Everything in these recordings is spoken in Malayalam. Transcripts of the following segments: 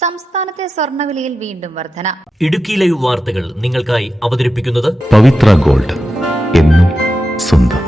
സംസ്ഥാനത്തെ സ്വർണവിലയിൽ വീണ്ടും വർധന. ഇടുക്കി ലൈവ് വാർത്തകൾ നിങ്ങൾക്കായി അവതരിപ്പിക്കുന്നത് പവിത്ര ഗോൾഡ് എന്നും സ്വന്തം.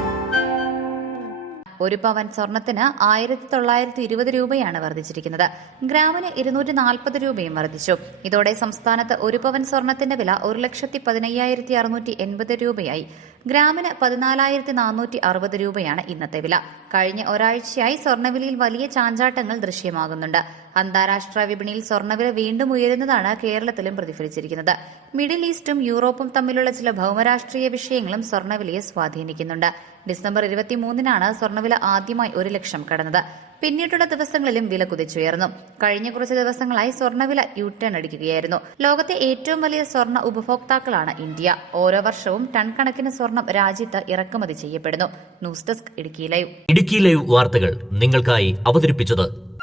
ഒരു പവൻ സ്വർണത്തിന് ആയിരത്തി തൊള്ളായിരത്തി ഇരുപത് രൂപയാണ് വർദ്ധിച്ചിരിക്കുന്നത്. ഗ്രാമിന് ഇരുന്നൂറ്റി നാൽപ്പത് രൂപയും വർദ്ധിച്ചു. ഇതോടെ സംസ്ഥാനത്ത് ഒരു പവൻ സ്വർണത്തിന്റെ വില ഒരു ലക്ഷത്തി പതിനയ്യായിരത്തി അറുന്നൂറ്റി എൺപത് രൂപയായി. ഗ്രാമിന് പതിനാലായിരത്തി നാനൂറ്റി അറുപത് രൂപയാണ് ഇന്നത്തെ വില. കഴിഞ്ഞ ഒരാഴ്ചയായി സ്വർണവിലയിൽ വലിയ ചാഞ്ചാട്ടങ്ങൾ ദൃശ്യമാകുന്നുണ്ട്. അന്താരാഷ്ട്ര വിപണിയിൽ സ്വർണവില വീണ്ടും ഉയരുന്നതാണ് കേരളത്തിലും പ്രതിഫലിച്ചിരിക്കുന്നത്. മിഡിൽ ഈസ്റ്റും യൂറോപ്പും തമ്മിലുള്ള ചില ഭൌമരാഷ്ട്രീയ വിഷയങ്ങളും സ്വർണവിലയെ സ്വാധീനിക്കുന്നുണ്ട്. ഡിസംബർ ഇരുപത്തിമൂന്നിനാണ് സ്വർണവില ആദ്യമായി ഒരു ലക്ഷം കടന്നത്. പിന്നീടുള്ള ദിവസങ്ങളിലും വില കുതിച്ചുയർന്നു. കഴിഞ്ഞ കുറച്ച് ദിവസങ്ങളായി സ്വർണവില യു ടേൺ അടിക്കുകയായിരുന്നു. ലോകത്തെ ഏറ്റവും വലിയ സ്വർണ ഉപഭോക്താക്കളാണ് ഇന്ത്യ. ഓരോ വർഷവും ടൺ കണക്കിന് സ്വർണം രാജ്യത്ത് ഇറക്കുമതി ചെയ്യപ്പെടുന്നു. News desk Idukki live. Idukki live വാർത്തകൾ നിങ്ങൾക്കായി അവതരിപ്പിച്ചത്.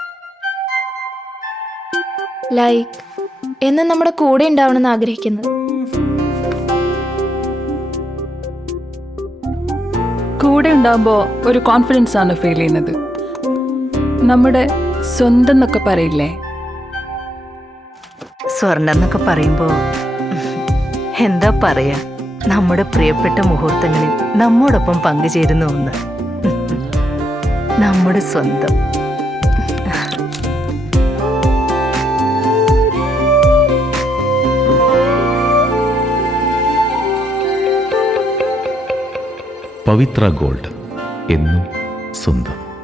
ലൈക്ക്. എന്ന് നമ്മുടെ കൂടെ ഉണ്ടാവണമെന്ന് ആഗ്രഹിക്കുന്നു കൂടെ ഉണ്ടാകുമ്പോൾ ഒരു കോൺഫിഡൻസ് ആണ് ഫീൽ ചെയ്യുന്നത്. നമ്മുടെ സ്വന്തം എന്നൊക്കെ പറയില്ലേ? സ്വർണം എന്നൊക്കെ പറയുമ്പോൾ എന്താ പറയാ? നമ്മുടെ പ്രിയപ്പെട്ട മുഹൂർത്തങ്ങളിൽ നമ്മോടൊപ്പം പങ്കുചേരുന്ന ഒന്ന്. നമ്മുടെ സ്വന്തം. പവിത്ര ഗോൾഡ് എന്നും സ്വന്തം.